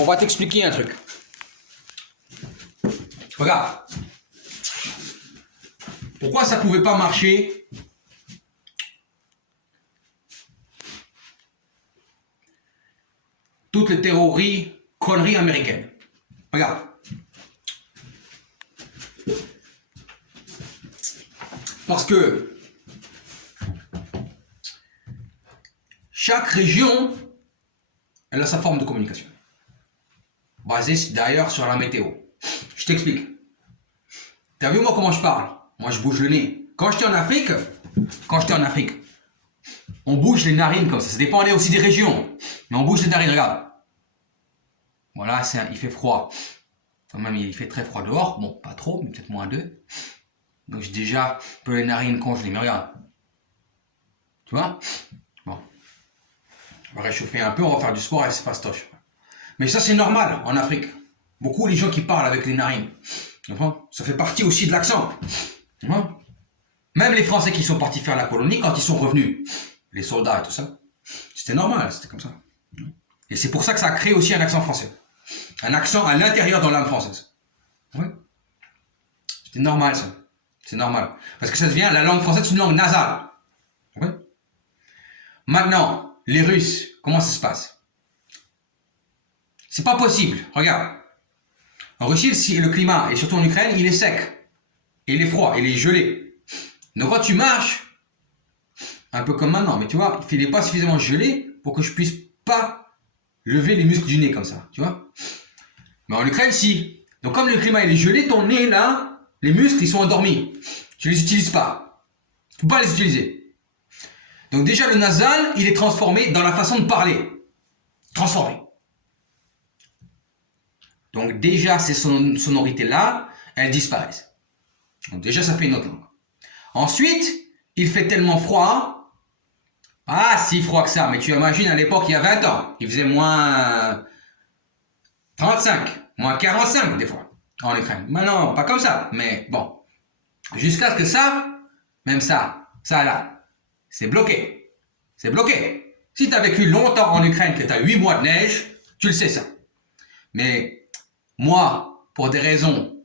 on va t'expliquer un truc. Regarde. Pourquoi ça pouvait pas marcher? Toutes les théories, conneries américaines. Regarde. Parce que chaque région, elle a sa forme de communication. Basée d'ailleurs sur la météo. Je t'explique. T'as vu moi comment je parle? Moi je bouge le nez. Quand j'étais en Afrique, on bouge les narines comme ça. Ça dépend aussi des régions. Mais on bouge les narines, regarde. Voilà, il fait froid. Quand même, il fait très froid dehors. Bon, pas trop, mais peut-être -2. Donc j'ai déjà un peu les narines congelées. Mais regarde. Tu vois? Bon. On va réchauffer un peu, on va faire du sport et c'est fastoche. Mais ça c'est normal en Afrique. Beaucoup les gens qui parlent avec les narines. Ça fait partie aussi de l'accent. Même les Français qui sont partis faire la colonie, quand ils sont revenus, les soldats et tout ça, c'était normal, c'était comme ça. Et c'est pour ça que ça a créé aussi un accent français. Un accent à l'intérieur dans l'âme française. Oui. C'était normal ça. C'est normal. Parce que ça devient, la langue française, c'est une langue nasale. Oui. Maintenant, les Russes, comment ça se passe? C'est pas possible. Regarde. En Russie, le climat, et surtout en Ukraine, il est sec. Et il est froid, il est gelé. Donc quand tu marches, un peu comme maintenant, mais tu vois, il n'est pas suffisamment gelé pour que je puisse pas lever les muscles du nez comme ça, tu vois. Mais en Ukraine, si. Donc comme le climat il est gelé, ton nez là, les muscles ils sont endormis. Tu les utilises pas. Tu peux pas les utiliser. Donc déjà le nasal, il est transformé dans la façon de parler. Transformé. Donc déjà ces sonorités là, elles disparaissent. Donc déjà ça fait une autre langue. Ensuite, il fait tellement froid. Ah, si froid que ça, mais tu imagines à l'époque il y a 20 ans, il faisait -35, -45 des fois en Ukraine. Maintenant, pas comme ça, mais bon. Jusqu'à ce que ça, même ça là, c'est bloqué. C'est bloqué. Si tu as vécu longtemps en Ukraine, que tu as 8 mois de neige, tu le sais ça. Mais moi, pour des raisons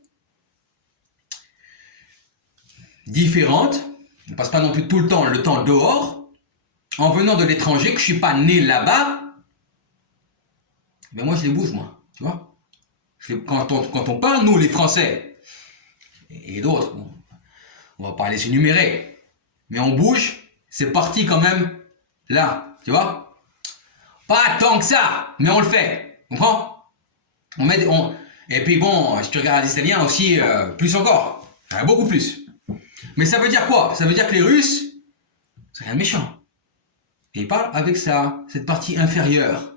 différentes, on ne passe pas non plus tout le temps dehors, en venant de l'étranger, que je ne suis pas né là-bas, mais moi je les bouge, moi, tu vois. Quand on parle, nous les Français, et d'autres, bon, on va pas les énumérer, mais on bouge, c'est parti quand même là, tu vois. Pas tant que ça, mais on le fait, comprends? Et puis bon, si tu regardes les Italiens aussi, plus encore, beaucoup plus. Mais ça veut dire quoi? Ça veut dire que les Russes, c'est rien de méchant. Et ils parlent avec ça, cette partie inférieure.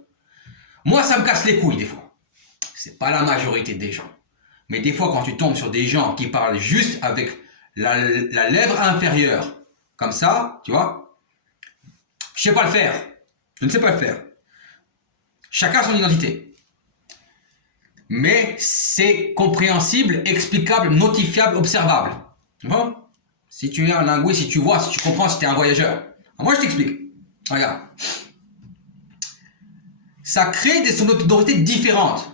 Moi, ça me casse les couilles des fois. C'est pas la majorité des gens. Mais des fois, quand tu tombes sur des gens qui parlent juste avec la lèvre inférieure, comme ça, tu vois, je sais pas le faire. Je ne sais pas le faire. Chacun a son identité. Mais c'est compréhensible, explicable, notifiable, observable. Bon? Si tu es un linguiste, si tu vois, si tu comprends, si tu es un voyageur. Alors moi, je t'explique. Regarde. Ça crée des sonorités différentes.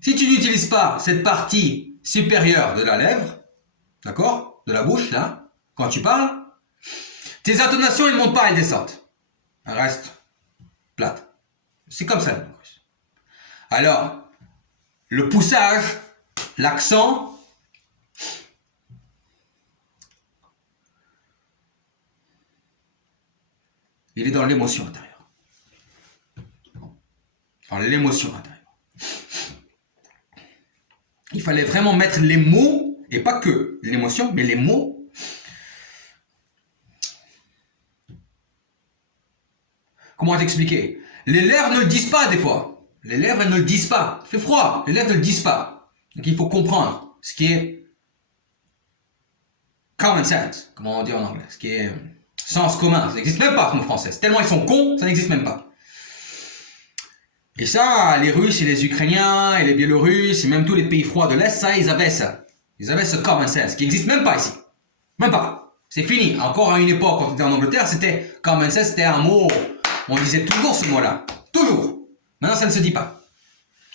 Si tu n'utilises pas cette partie supérieure de la lèvre, d'accord, de la bouche, là, quand tu parles, tes intonations, elles ne montent pas, elles descendent. Elles restent plates. C'est comme ça. Alors, le poussage, l'accent, il est dans l'émotion intérieure. Dans l'émotion intérieure. Il fallait vraiment mettre les mots, et pas que l'émotion, mais les mots. Comment t'expliquer? Les lèvres ne le disent pas des fois. Les lèvres, elles ne le disent pas. Il fait froid, les lèvres ne le disent pas. Donc il faut comprendre ce qui est common sense, comme on dit en anglais, ce qui est sens commun. Ça n'existe même pas en français. Tellement ils sont cons, ça n'existe même pas. Et ça, les Russes et les Ukrainiens et les Biélorusses et même tous les pays froids de l'Est, ça, ils avaient ça. Ils avaient ce common sense qui n'existe même pas ici. Même pas. C'est fini. Encore à une époque, quand on était en Angleterre, c'était common sense, c'était un mot. On disait toujours ce mot-là. Toujours. Maintenant, ça ne se dit pas.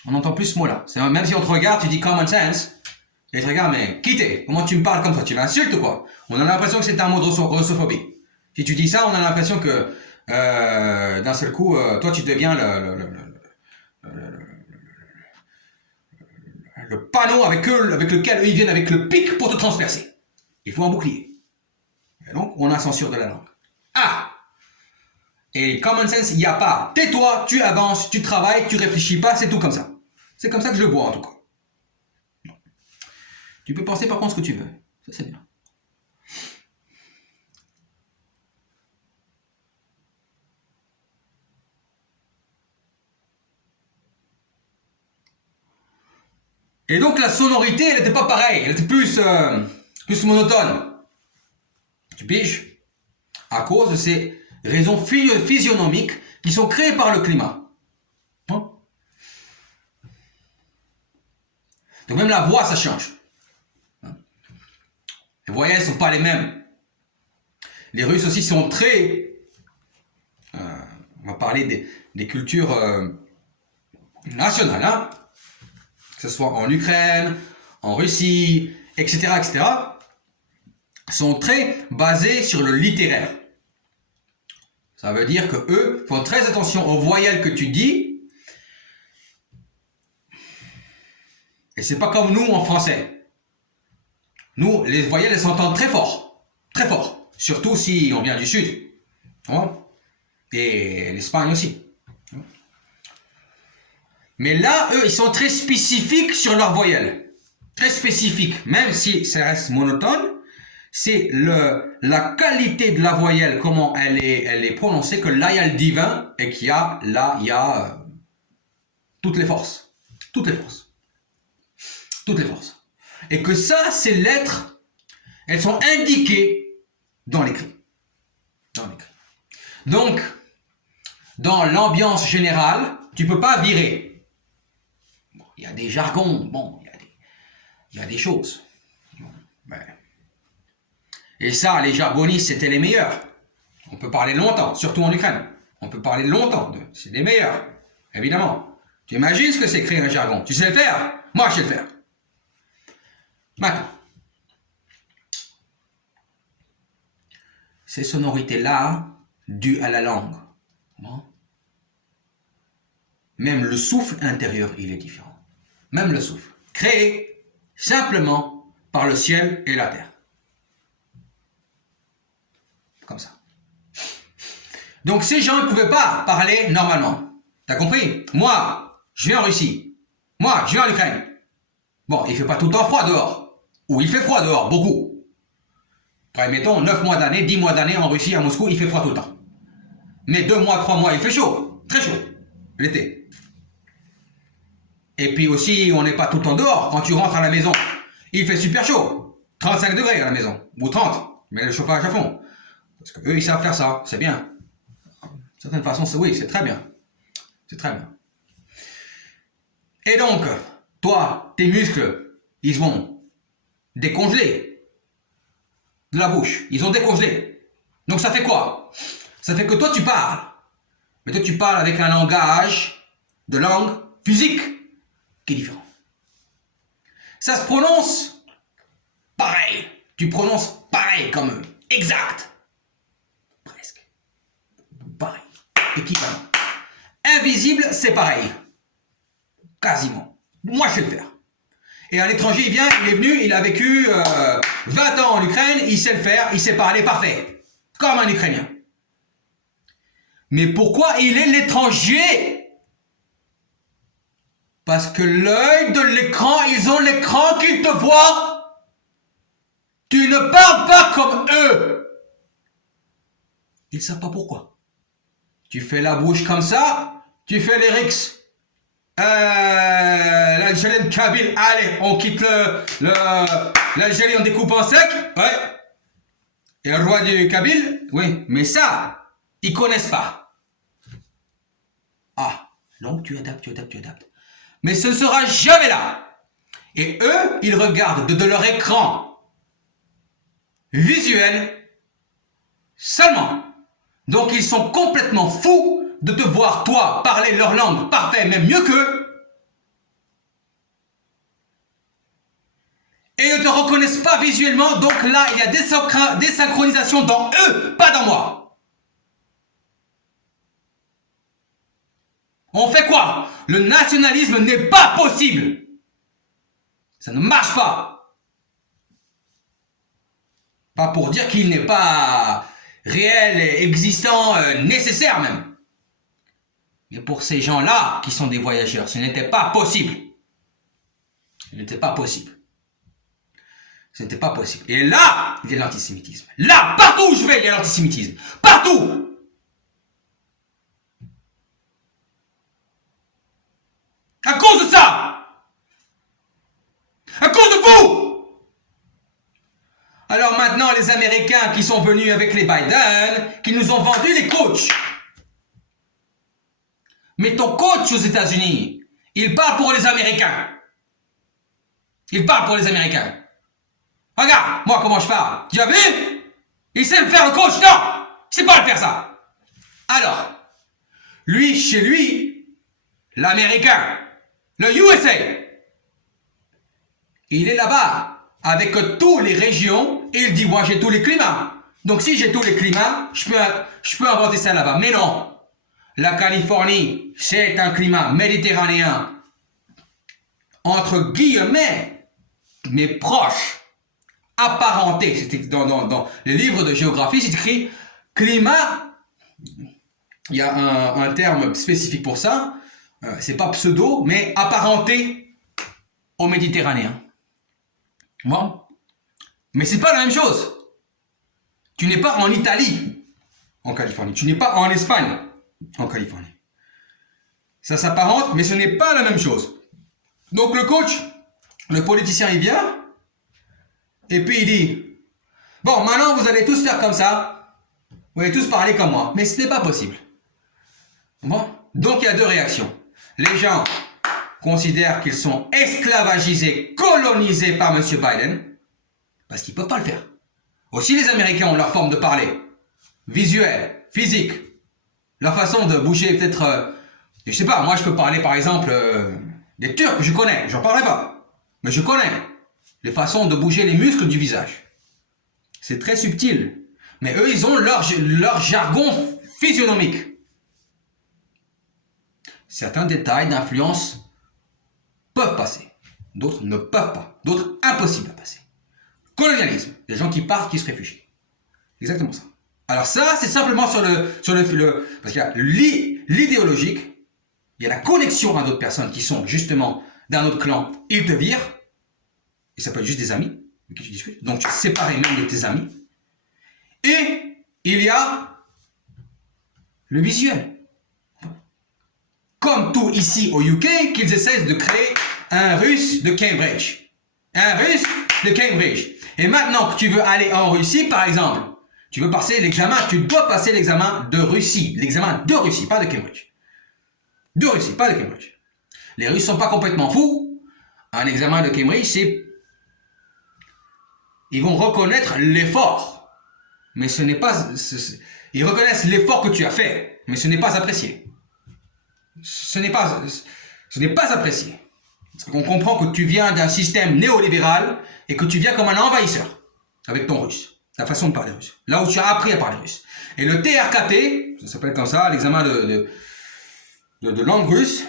On n'entend plus ce mot-là. Même si on te regarde, tu dis common sense. Et je regarde, mais quittez. Comment tu me parles comme ça? Tu m'insultes ou quoi? On a l'impression que c'est un mot de russophobie. Si tu dis ça, on a l'impression que d'un seul coup, toi tu deviens le panneau avec lequel eux ils viennent avec le pic pour te transpercer. Il faut un bouclier. Et donc, on a censure de la langue. Ah! Et common sense, il n'y a pas. Tais-toi, tu avances, tu travailles, tu réfléchis pas, c'est tout comme ça. C'est comme ça que je le vois en tout cas. Tu peux penser par contre ce que tu veux. Ça c'est bien. Et donc la sonorité, elle n'était pas pareille. Elle était plus monotone. Tu piges? À cause de ces raisons physionomiques qui sont créées par le climat. Hein? Donc même la voix, ça change. Les voyelles ne sont pas les mêmes. Les Russes aussi sont très... on va parler des cultures nationales, hein, que ce soit en Ukraine, en Russie, etc., etc., sont très basés sur le littéraire. Ça veut dire que eux font très attention aux voyelles que tu dis. Et c'est pas comme nous en français. Nous, les voyelles, elles s'entendent très fort. Très fort. Surtout si on vient du sud. Hein? Et l'Espagne aussi. Mais là, eux, ils sont très spécifiques sur leurs voyelles. Très spécifiques. Même si ça reste monotone, c'est la qualité de la voyelle, comment elle est prononcée, que là, il y a le divin et qu'il y a, là, il y a toutes les forces. Toutes les forces. Toutes les forces. Et que ça, ces lettres, elles sont indiquées dans l'écrit. Dans l'écrit. Donc, dans l'ambiance générale, tu peux pas virer. Bon, il y a des jargons, bon, il y a des choses. Bon, ben. Et ça, les jargonistes, c'était les meilleurs. On peut parler longtemps, surtout en Ukraine. On peut parler longtemps d'eux. C'est les meilleurs, évidemment. Tu imagines ce que c'est créer un jargon? Tu sais le faire? Moi, je sais le faire. Maintenant, ces sonorités-là, dues à la langue, bon, même le souffle intérieur, il est différent. Même le souffle. Créé simplement par le ciel et la terre. Comme ça. Donc ces gens ne pouvaient pas parler normalement. T'as compris? Moi, je vais en Russie. Moi, je vais en Ukraine. Bon, il ne fait pas tout le temps froid dehors. Ou il fait froid dehors, beaucoup. Après, mettons, 9 mois d'année, 10 mois d'année en Russie, à Moscou, il fait froid tout le temps. Mais 2 mois, 3 mois, il fait chaud. Très chaud. L'été. Et puis aussi, on n'est pas tout le temps dehors. Quand tu rentres à la maison, il fait super chaud. 35 degrés à la maison. Ou 30. Mais le chauffage à fond. Parce qu'eux, ils savent faire ça. C'est bien. De certaine façon, oui, c'est très bien. C'est très bien. Et donc, toi, tes muscles, ils vont décongeler de la bouche. Ils ont décongelé. Donc ça fait quoi? Ça fait que toi, tu parles. Mais toi, tu parles avec un langage de langue physique qui est différent. Ça se prononce pareil. Tu prononces pareil comme eux. Exact. Presque. Pareil. Équivalent. Invisible, c'est pareil. Quasiment. Moi, je sais le faire. Et un étranger, il vient, il est venu, il a vécu 20 ans en Ukraine, il sait le faire, il sait parler parfait. Comme un Ukrainien. Mais pourquoi il est l'étranger? Parce que l'œil de l'écran, ils ont l'écran qui te voit. Tu ne parles pas comme eux. Ils ne savent pas pourquoi. Tu fais la bouche comme ça, tu fais les rics. L'Algérien Kabyle, allez, on quitte l'Algérie, on découpe en sec, ouais. Et le roi du Kabyle, oui, mais ça, ils connaissent pas. Ah, donc tu adaptes. Mais ce ne sera jamais là. Et eux, ils regardent de leur écran visuel seulement. Donc ils sont complètement fous de te voir, toi, parler leur langue parfait, même mieux qu'eux, et ne te reconnaissent pas visuellement, donc là, il y a des synchronisations dans eux, pas dans moi. On fait quoi? Le nationalisme n'est pas possible. Ça ne marche pas. Pas pour dire qu'il n'est pas réel, existant, nécessaire même. Mais pour ces gens-là qui sont des voyageurs, ce n'était pas possible. Ce n'était pas possible. Ce n'était pas possible. Et là, il y a l'antisémitisme. Là, partout où je vais, il y a l'antisémitisme. Partout. À cause de ça. À cause de vous. Alors maintenant, les Américains qui sont venus avec les Biden, qui nous ont vendu les coachs. Mais ton coach aux États-Unis, il parle pour les Américains. Il parle pour les Américains. Regarde, moi comment je parle. Tu as vu? Il sait le faire le coach? Non! Il sait pas le faire ça. Alors, lui, chez lui, l'Américain, le USA, il est là-bas avec toutes les régions et il dit, moi j'ai tous les climats. Donc si j'ai tous les climats, je peux inventer ça là-bas. Mais non. La Californie, c'est un climat méditerranéen, entre guillemets, mais proche, apparenté. C'était dans les livres de géographie, c'est écrit climat. Il y a un terme spécifique pour ça. C'est pas pseudo, mais apparenté au méditerranéen. Bon. Mais c'est pas la même chose. Tu n'es pas en Italie, en Californie. Tu n'es pas en Espagne, en Californie. Ça s'apparente, mais ce n'est pas la même chose. Donc le coach, le politicien, il vient, et puis il dit, bon, maintenant vous allez tous faire comme ça, vous allez tous parler comme moi, mais ce n'est pas possible. Bon. Donc il y a deux réactions. Les gens considèrent qu'ils sont esclavagisés, colonisés par M. Biden, parce qu'ils ne peuvent pas le faire. Aussi les Américains ont leur forme de parler, visuelle, physique, leur façon de bouger peut-être, je sais pas, moi je peux parler par exemple des Turcs, je connais, j'en parlerai pas, mais je connais les façons de bouger les muscles du visage. C'est très subtil, mais eux ils ont leur jargon physionomique. Certains détails d'influence peuvent passer, d'autres ne peuvent pas, d'autres impossibles à passer. Colonialisme, des gens qui partent, qui se réfugient. Exactement ça. Alors ça, c'est simplement sur le parce qu'il y a l'idéologique, il y a la connexion à d'autres personnes qui sont justement d'un autre clan, ils te virent, et ça peut être juste des amis avec qui tu discutes, donc tu es séparé même de tes amis. Et il y a le visuel. Comme tout ici au UK, qu'ils essaient de créer un russe de Cambridge. Un russe de Cambridge. Et maintenant que tu veux aller en Russie, par exemple, tu veux passer l'examen, tu dois passer l'examen de Russie. L'examen de Russie, pas de Cambridge. De Russie, pas de Cambridge. Les Russes sont pas complètement fous. Un examen de Cambridge, c'est... Ils vont reconnaître l'effort. Mais ce n'est pas... Ils reconnaissent l'effort que tu as fait. Mais ce n'est pas apprécié. Ce n'est pas apprécié. On comprend que tu viens d'un système néolibéral et que tu viens comme un envahisseur avec ton russe, ta façon de parler russe, là où tu as appris à parler russe. Et le TRKT, ça s'appelle comme ça, l'examen de langue russe,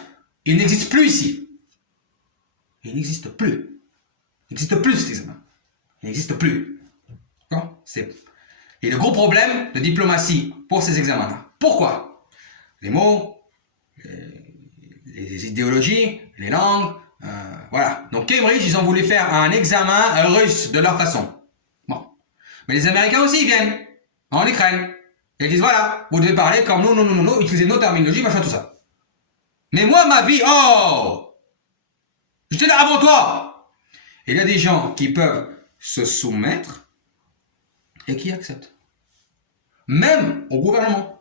il n'existe plus ici. Il n'existe plus. Il n'existe plus cet examen. Il n'existe plus. Et le gros problème de diplomatie pour ces examens-là. Pourquoi? Les mots, les idéologies, les langues, voilà. Donc Cambridge, ils ont voulu faire un examen russe de leur façon. Bon. Mais les Américains aussi, ils viennent en Ukraine. Et ils disent, voilà, vous devez parler comme nous, utiliser nos terminologies, machin, tout ça. Mais moi, ma vie, oh! J'étais là avant toi! Et il y a des gens qui peuvent se soumettre et qui acceptent. Même au gouvernement.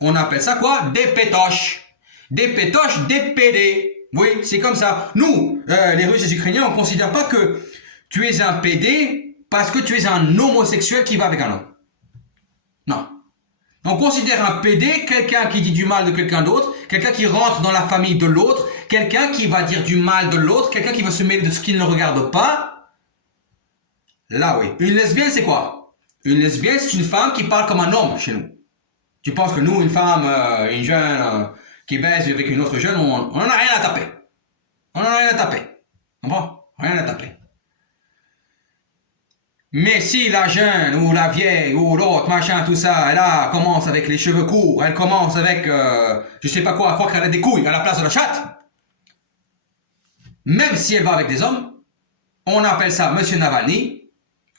On appelle ça quoi? Des pétoches. Des pétoches, des PD. Oui, c'est comme ça. Nous, les Russes et les Ukrainiens, on ne considère pas que tu es un PD parce que tu es un homosexuel qui va avec un homme. Non. On considère un PD quelqu'un qui dit du mal de quelqu'un d'autre, quelqu'un qui rentre dans la famille de l'autre, quelqu'un qui va dire du mal de l'autre, quelqu'un qui va se mêler de ce qu'il ne regarde pas. Là, oui. Une lesbienne, c'est quoi? Une lesbienne, c'est une femme qui parle comme un homme chez nous. Tu penses que nous, une femme, une jeune qui baise avec une autre jeune, on n'en a rien à taper. On n'en a rien à taper. Comprends? Rien à taper. Mais si la jeune ou la vieille ou l'autre, machin, tout ça, elle commence avec les cheveux courts, elle commence avec, je sais pas quoi, croire qu'elle a des couilles à la place de la chatte, même si elle va avec des hommes, on appelle ça Monsieur Navalny,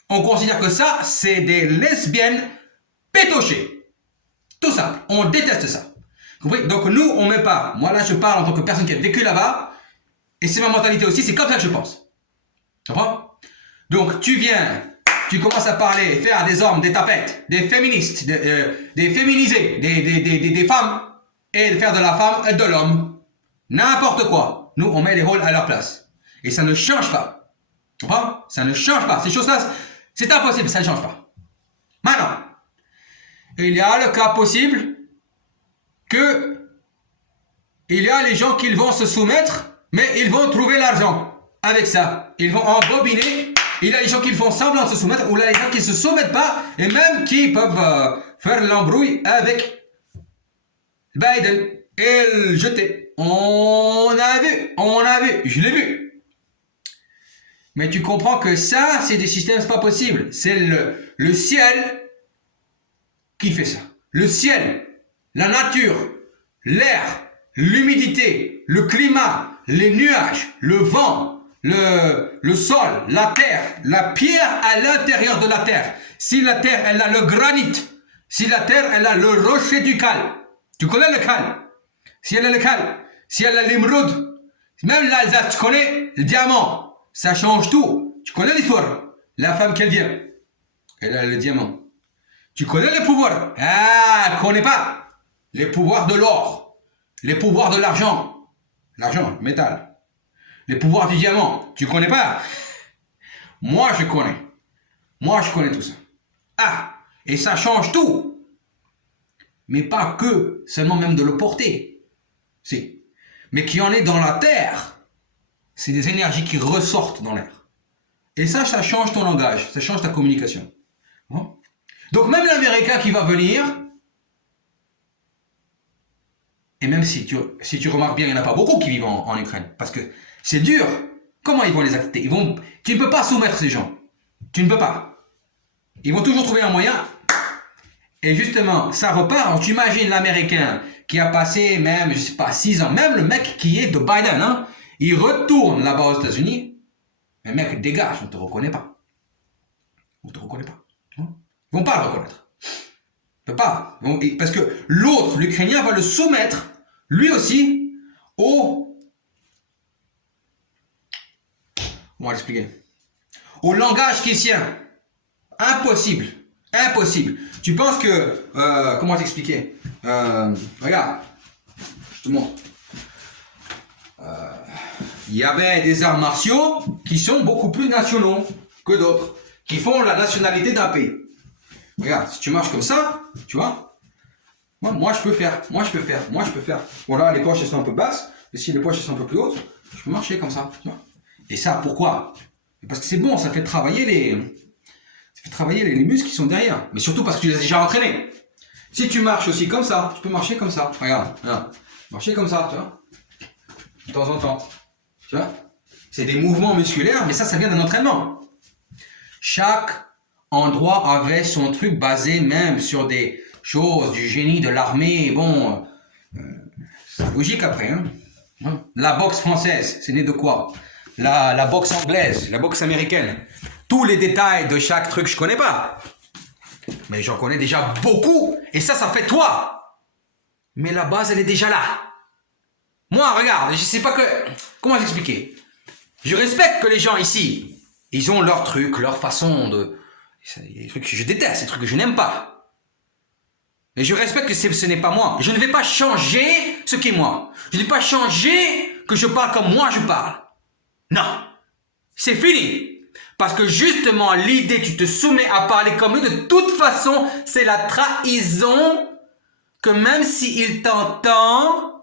on considère que ça, c'est des lesbiennes pétochées. Tout simple, on déteste ça. Compris? Donc nous, on met pas, moi là je parle en tant que personne qui a vécu là-bas, et c'est ma mentalité aussi, c'est comme ça que je pense. Tu comprends? Donc tu viens, tu commences à parler, faire des hommes, des tapettes, des féministes, des féminisés, des femmes, et faire de la femme et de l'homme. N'importe quoi. Nous, on met les rôles à leur place. Et ça ne change pas. Tu comprends? Ça ne change pas. Ces choses-là, c'est impossible, ça ne change pas. Maintenant, il y a le cas possible que il y a les gens qui vont se soumettre, mais ils vont trouver l'argent avec ça. Ils vont embobiner. Il y a les gens qui font semblant de se soumettre, ou là les gens qui ne se soumettent pas, et même qui peuvent faire l'embrouille avec Biden et le jeter. On a vu, je l'ai vu. Mais tu comprends que ça, c'est des systèmes, c'est pas possible. C'est le ciel qui fait ça. Le ciel, la nature, l'air, l'humidité, le climat, les nuages, le vent, le sol, la terre, la pierre à l'intérieur de la terre. Si la terre, elle a le granit, si la terre, elle a le rocher du cal, tu connais le cal? Si elle a le cal, si elle a l'émeraude, même l'Alsace, tu connais le diamant, ça change tout. Tu connais l'histoire? La femme qu'elle vient, elle a le diamant. Tu connais les pouvoirs? Ah, connais pas les pouvoirs de l'or, les pouvoirs de l'argent, l'argent, le métal. Les pouvoirs du diamant, tu connais pas? Moi, je connais. Moi, je connais tout ça. Ah, et ça change tout. Mais pas que, seulement même de le porter. Si. Mais qui en est dans la terre. C'est des énergies qui ressortent dans l'air. Et ça change ton langage, ça change ta communication. Bon. Donc même l'Américain qui va venir, et même si tu remarques bien, il n'y en a pas beaucoup qui vivent en Ukraine, parce que c'est dur. Comment ils vont les accepter? Tu ne peux pas soumettre ces gens. Tu ne peux pas. Ils vont toujours trouver un moyen. Et justement, ça repart. Tu imagines l'Américain qui a passé même, je sais pas, 6 ans, même le mec qui est de Biden, hein, il retourne là-bas aux États-Unis. Mais mec, dégage, on ne te reconnaît pas. On ne te reconnaît pas. Ils ne vont pas le reconnaître. Ils ne peuvent pas. Parce que l'autre, l'Ukrainien, va le soumettre, lui aussi, on va l'expliquer. Au langage qui est sien. Impossible. Impossible. Tu penses que... comment t'expliquer? Regarde. Je te montre. Il y avait des arts martiaux qui sont beaucoup plus nationaux que d'autres. Qui font la nationalité d'un pays. Regarde, si tu marches comme ça, tu vois, moi je peux faire. Voilà, les poches elles sont un peu basses, et si les poches elles sont un peu plus hautes, je peux marcher comme ça. Tu vois. Et ça, pourquoi? Parce que c'est bon, ça fait travailler les muscles qui sont derrière. Mais surtout parce que tu les as déjà entraînés. Si tu marches aussi comme ça, tu peux marcher comme ça. Regarde. Marcher comme ça, tu vois. De temps en temps. Tu vois. C'est des mouvements musculaires, mais ça vient d'un entraînement. Chaque endroit avait son truc basé même sur des choses du génie de l'armée. Bon, c'est logique après. Hein. La boxe française, c'est né de quoi? La boxe anglaise, la boxe américaine. Tous les détails de chaque truc, je connais pas. Mais j'en connais déjà beaucoup. Et ça fait toi. Mais la base, elle est déjà là. Moi, regarde, je sais pas que... Comment t'expliquer? Je respecte que les gens ici, ils ont leur truc, leur façon de... Il y a des trucs que je déteste, des trucs que je n'aime pas. Mais je respecte que ce n'est pas moi. Je ne vais pas changer ce qu'est moi. Je ne vais pas changer que je parle comme moi je parle. Non. C'est fini. Parce que justement, l'idée, tu te soumets à parler comme lui, de toute façon, c'est la trahison que même s'il t'entend,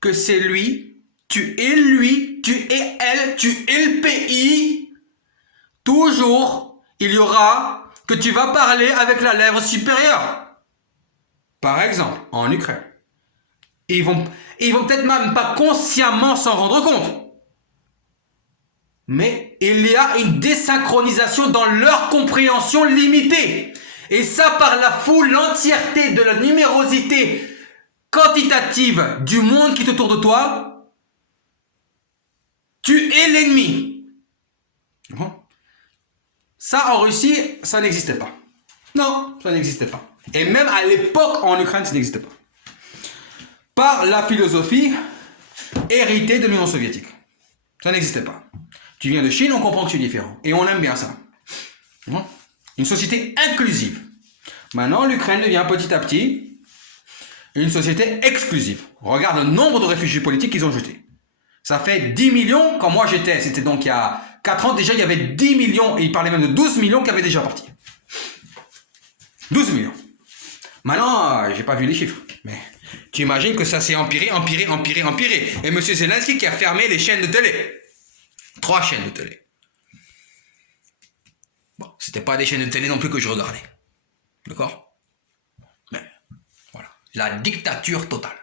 que c'est lui, tu es elle, tu es le pays, toujours, il y aura que tu vas parler avec la lèvre supérieure. Par exemple, en Ukraine. Ils vont peut-être même pas consciemment s'en rendre compte. Mais il y a une désynchronisation dans leur compréhension limitée. Et ça, par la foule, l'entièreté de la numérosité quantitative du monde qui est autour de toi, tu es l'ennemi. Ça, en Russie, ça n'existait pas. Non, ça n'existait pas. Et même à l'époque, en Ukraine, ça n'existait pas. Par la philosophie héritée de l'Union soviétique. Ça n'existait pas. Tu viens de Chine, on comprend que tu es différent. Et on aime bien ça. Une société inclusive. Maintenant, l'Ukraine devient petit à petit une société exclusive. Regarde le nombre de réfugiés politiques qu'ils ont jetés. Ça fait 10 millions quand moi j'étais. C'était donc il y a 4 ans déjà, il y avait 10 millions. Et ils parlaient même de 12 millions qui avaient déjà parti. 12 millions. Maintenant, j'ai pas vu les chiffres. Mais tu imagines que ça s'est empiré. Et M. Zelensky qui a fermé les chaînes de télé. 3 chaînes de télé. Bon, c'était pas des chaînes de télé non plus que je regardais. D'accord? Mais, voilà. La dictature totale.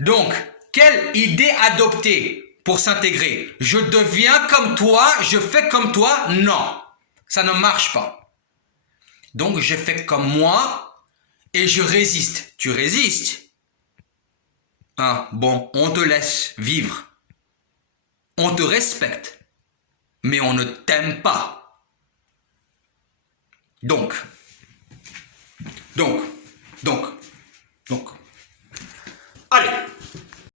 Donc, quelle idée adopter pour s'intégrer? Je deviens comme toi, je fais comme toi? Non. Ça ne marche pas. Donc, je fais comme moi et je résiste. Tu résistes? Ah, bon, on te laisse vivre. On te respecte, mais on ne t'aime pas. Donc,